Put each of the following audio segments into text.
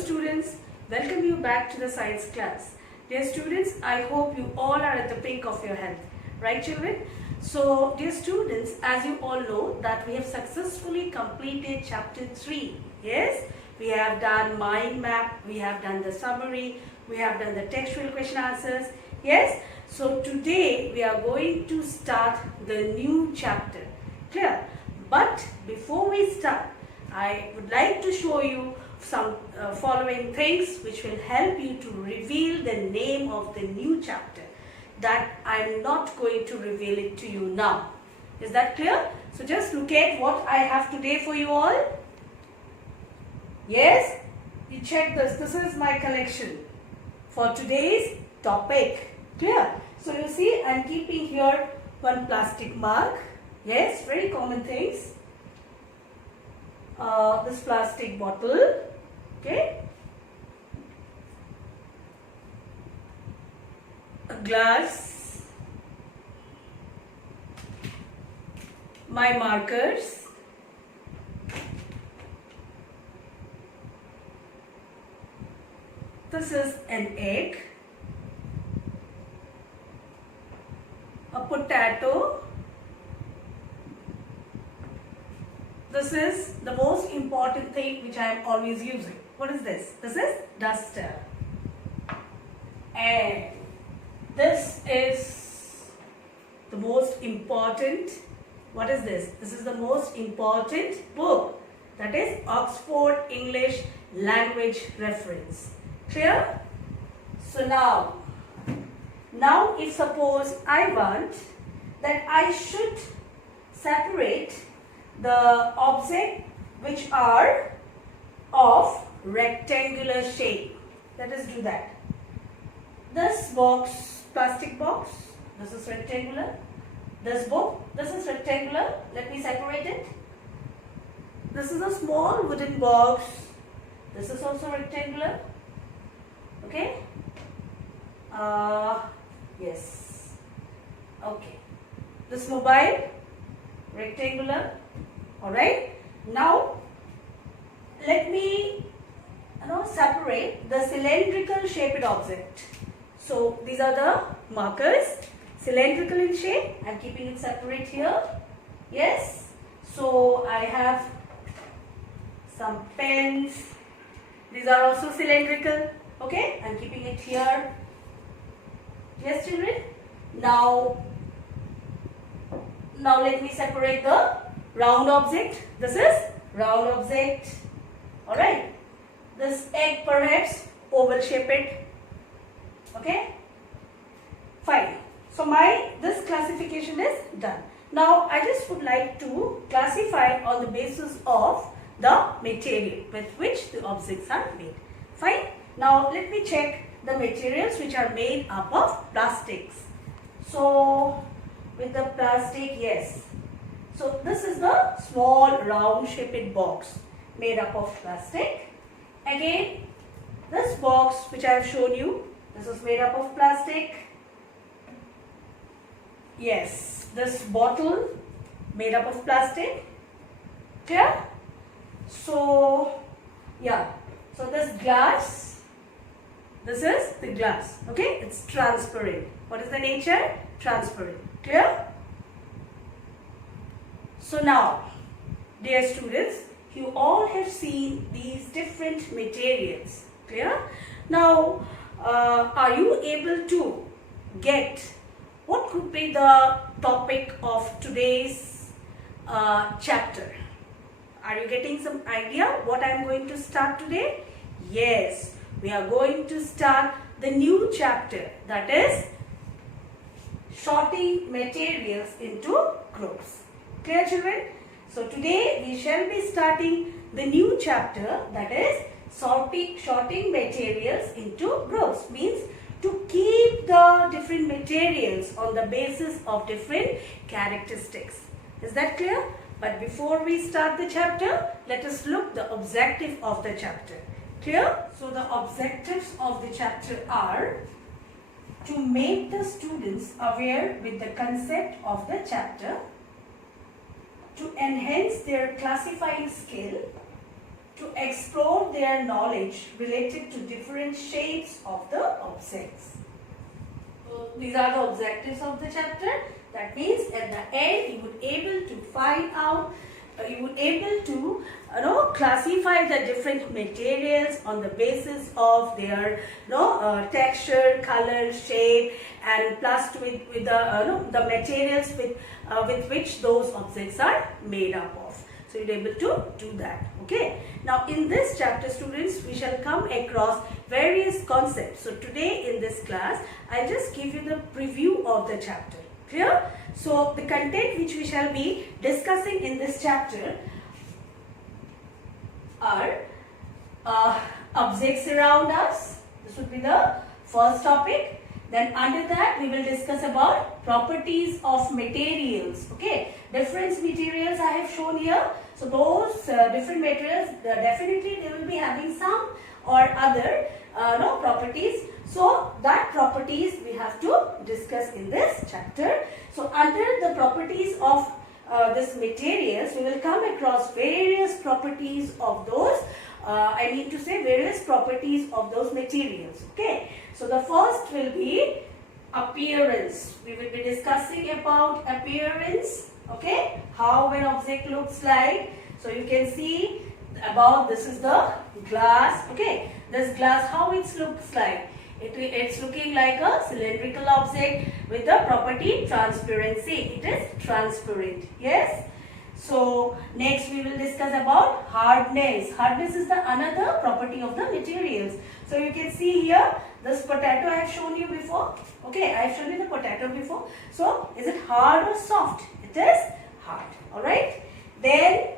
students, welcome you back to the science class. Dear students, I hope you all are at the peak of your health. Right children? So dear students, as you all know that we have successfully completed chapter 3. Yes, we have done mind map, we have done the summary, we have done the textual question answers. Yes, so today we are going to start the new chapter. Clear? But before we start, I would like to show you some following things which will help you to reveal the name of the new chapter, that I am not going to reveal it to you now. Is that clear? So just look at what I have today for you all. Yes, you check this. This is my collection for today's topic. Clear? So you see I am keeping here one plastic mug. Yes, very common things. This plastic bottle, okay, a glass, my markers, this is an egg, a potato. This is the most important thing which I am always using. What is this? This is duster. And this is the most important. What is this? This is the most important book. That is Oxford English Language Reference. Clear? So now if suppose I want that I should separate the objects which are of rectangular shape. Let us do that. This box, plastic box, this is rectangular. This book, this is rectangular. Let me separate it. This is a small wooden box. This is also rectangular. Okay? Yes. Okay. This mobile, rectangular. Alright, now let me separate the cylindrical shaped object. So these are the markers, cylindrical in shape. I am keeping it separate here. Yes, so I have some pens. These are also cylindrical. Okay, I am keeping it here. Yes children, now let me separate the round object. This is round object. Alright. This egg perhaps oval shaped. Okay. Fine. So this classification is done. Now I just would like to classify on the basis of the material with which the objects are made. Fine. Now let me check the materials which are made up of plastics. So with the plastic, yes. So this is the small round shaped box made up of plastic. Again, this box which I have shown you, this is made up of plastic. Yes, this bottle made up of plastic. Clear? So, yeah. So this glass, this is the glass. Okay, it's transparent. What is the nature? Transparent. Clear? So now, dear students, you all have seen these different materials. Clear? Now, are you able to get what could be the topic of today's chapter? Are you getting some idea what I am going to start today? Yes, we are going to start the new chapter, that is sorting materials into groups. Clear children? So today we shall be starting the new chapter, that is sorting materials into groups. Means to keep the different materials on the basis of different characteristics. Is that clear? But before we start the chapter, let us look the objective of the chapter. Clear? So the objectives of the chapter are to make the students aware with the concept of the chapter, to enhance their classifying skill, to explore their knowledge related to different shapes of the objects. So these are the objectives of the chapter. That means at the end you would able to find out, you would able to classify the different materials on the basis of their texture, color, shape, and plus with the materials with which those objects are made up of. So you're able to do that. Okay. Now in this chapter, students, we shall come across various concepts. So today in this class, I'll just give you the preview of the chapter. Clear? So the content which we shall be discussing in this chapter are objects around us. This would be the first topic. Then under that we will discuss about properties of materials. Okay, different materials I have shown here. So those different materials, definitely they will be having some or other properties. So that properties we have to discuss in this chapter. So under the properties of this materials, we will come across various properties of those. I need to say various properties of those materials. Okay. So the first will be appearance. We will be discussing about appearance. Okay. How an object looks like. So you can see about this is the glass. Okay. This glass, how it looks like. It's looking like a cylindrical object with the property transparency. It is transparent. Yes. So next we will discuss about hardness. Hardness is the another property of the materials. So you can see here this potato I have shown you before. Okay, I have shown you the potato before. So is it hard or soft? It is hard. Alright. Then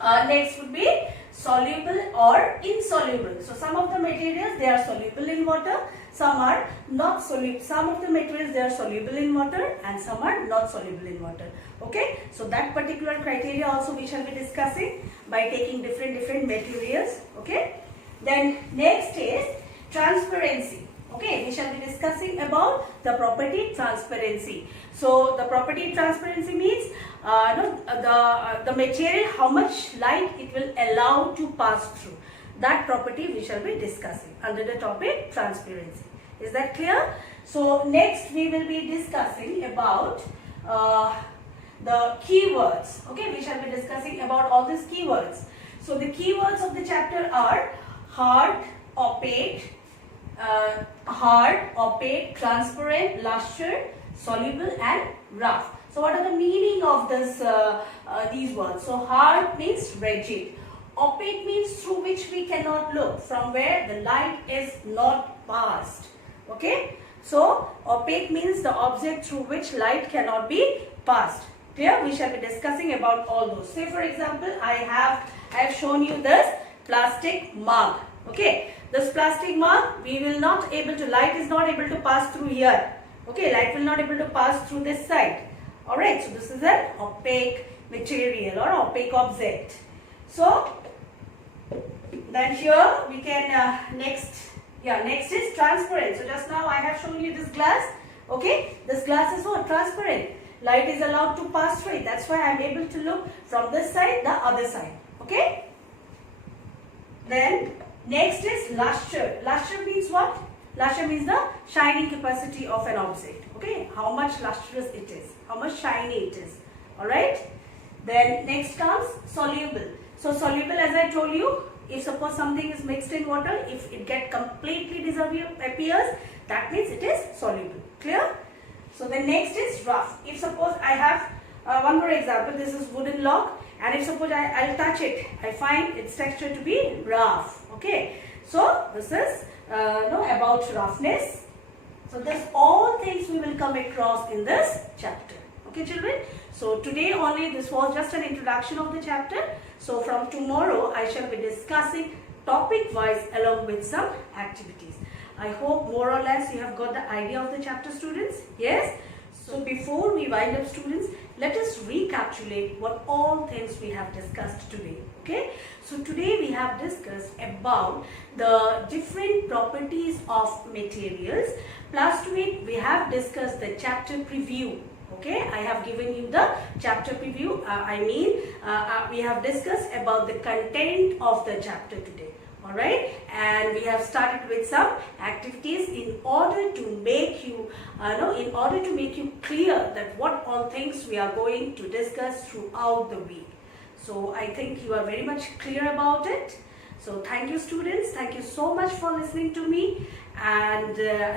next would be soluble or insoluble. So some of the materials they are soluble in water, some are not soluble. Some of the materials they are soluble in water and some are not soluble in water. Okay, so that particular criteria also we shall be discussing by taking different materials. Okay, then next is transparency. Okay, we shall be discussing about the property transparency. So the property transparency means the material, how much light it will allow to pass through. That property we shall be discussing under the topic transparency. Is that clear? So next we will be discussing about the keywords. Okay, we shall be discussing about all these keywords. So the keywords of the chapter are hard, opaque, transparent, luster, soluble and rough. So what are the meaning of this these words? So hard means rigid. Opaque means through which we cannot look, from where the light is not passed. Okay. So opaque means the object through which light cannot be passed. Clear? We shall be discussing about all those. Say for example, I have shown you this plastic mug. Okay. This plastic mug, we will not able to, light is not able to pass through here. Okay, light will not able to pass through this side. Alright, so this is an opaque material or opaque object. So, then here we can, next is transparent. So just now I have shown you this glass. Okay, this glass is what? Transparent. Light is allowed to pass through it. That's why I am able to look from this side, the other side. Okay. Then next is luster. Luster means what? Luster means the shining capacity of an object. Okay, how much lustrous it is, how much shiny it is. Alright. Then next comes soluble. So soluble, as I told you, if suppose something is mixed in water, if it get completely appears, that means it is soluble. Clear? So the next is rough. If suppose I have one more example, this is wooden log, and if suppose I'll touch it, I find its texture to be rough. Okay. So this is about roughness. So this all things we will come across in this chapter. Okay, children. So today only this was just an introduction of the chapter. So from tomorrow I shall be discussing topic wise along with some activities. I hope more or less you have got the idea of the chapter, students. Yes. So before we wind up, students, let us recapitulate what all things we have discussed today. Okay. So today we have discussed about the different properties of materials. Plus to it we have discussed the chapter preview. Okay, I have given you the chapter preview. We have discussed about the content of the chapter today. All right, and we have started with some activities in order to make you clear that what all things we are going to discuss throughout the week. So I think you are very much clear about it. So thank you, students. Thank you so much for listening to me, and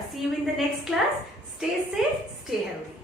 see you in the next class. Stay safe, stay healthy.